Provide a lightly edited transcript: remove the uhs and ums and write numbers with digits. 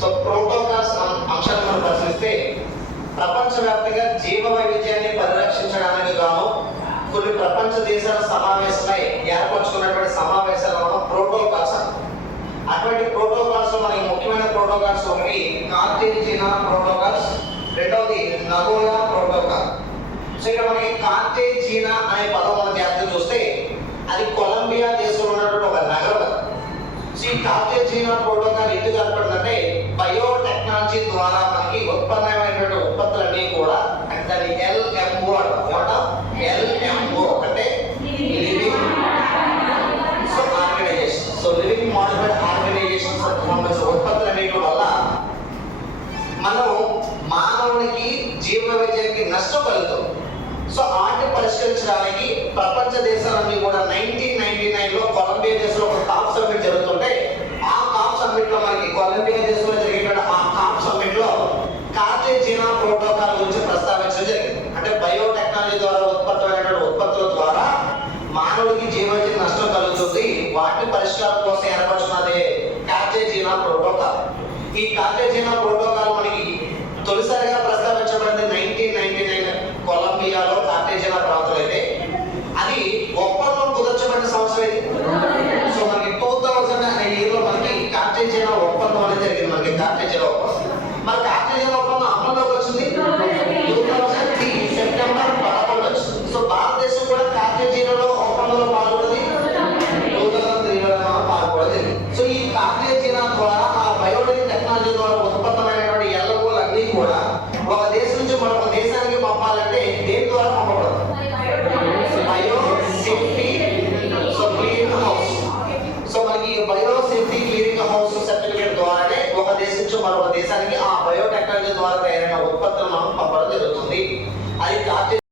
So protocols అంశాన్ని మనం పరిశీలిస్తే ప్రపంచవ్యాప్తంగా జీవ వైవిధ్యాన్ని పరిరక్షించడానికి గాను కొన్ని ప్రపంచ దేశాల సమావేశమై ఏర్పరచుకున్నటువంటి సమావేశాలను ప్రోటోకాల్స్ అంటారు. అటువంటి ప్రోటోకాల్స్ లో మనకి ముఖ్యమైన ప్రోటోకాల్స్ ఒకటి కార్టేజియా ప్రోటోకాల్స్, రెండవది నగోయా ప్రోటోకాల్. సో ఇక్కడ మనకి కార్టేజియా అనే పదం మనం జాగ్రత్తగా చూస్తే అది కొలంబియా దేశంలో ఉన్నటువంటి ఒక నగరం. సో ఈ కార్టేజియా ప్రోటోకాల్ ఎందుకు ఏర్పడిందంటే బయోటెక్నాలజీ ద్వారా మనకి ఉత్పన్నమైనటువంటి ఉత్పత్తులన్నీ కూడా అంటే దాన్ని LMO అంటాం. LMO అంటే living organization. So living modified organizations సంబంధించిన ఉత్పత్తులన్నిటి వల్ల మనం మానవునికి జీవ వైవిధ్యానికి నష్టం కలుగుతుంది. సో వాటిని పరిష్కరించడానికి ప్రపంచ దేశాలన్నీ కూడా 1999 లో కొలంబియా దేశంలో ఒక కాప్ సమ్మిట్ జరుగుతుంటే ఆ కాప్ సమ్మిట్ లో మనకి కొలంబియా దేశంలో జరిగిన ఆ కాప్ సమ్మిట్ లో కార్టేజియా ప్రోటోకాల్ గురించి ప్రస్తావించడం జరిగింది. అంటే బయోటెక్నాలజీ ద్వారా ఉత్పత్తమైనటువంటి ఉత్పత్తుల ద్వారా మానవుడికి జీవవైవిధ్యం నష్టం కలుగుతుంది, వాటి పరిష్కారం కోసం ఏర్పరచున్నదే కార్టేజియా ప్రోటోకాల్. ఈ కార్టేజియా ప్రోటోకాల్ మనకి తొలిసారిగా ప్రస్తావించబడింది 1999 కొలంబియాలో కార్టేజియా ప్రాంతంలో అయితే అది ఒప్పందం కుదర్చబడిన సంవత్సరం ఇది. సో మనకి 2000 అనే ఇయర్ లో మనకి కార్టేజియా ఒప్పందం అనేది జరిగింది. మనకి కార్టేజియా ఒప్పందం మరి కార్టేజియా ఒప్పందం అమల్లోకి వచ్చింది 2003 సెప్టెంబర్ 11 వచ్చింది. సో భారతదేశం కూడా కార్టేజియాలో ఒప్పందంలో పాల్గొన్నది 2003 పాల్గొన్నది. సో ఈ కార్టేజియా ద్వారా ఆ బయోటెక్నాలజీ ద్వారా ఉత్పన్నమైనటువంటి ఎల్లగోలు అన్ని కూడా ఒక దేశం నుంచి మరొక దేశానికి పంపాలంటే దేని ద్వారా పంపబడదు? Bio safety so cleaning house. So మనకి bio safety cleaning house certificate ద్వారానే ఒక దేశం నుంచి మరొక దేశానికి ఆ బయోటెక్నాలజీ ద్వారా తయారైన ఉత్పత్తులను మనం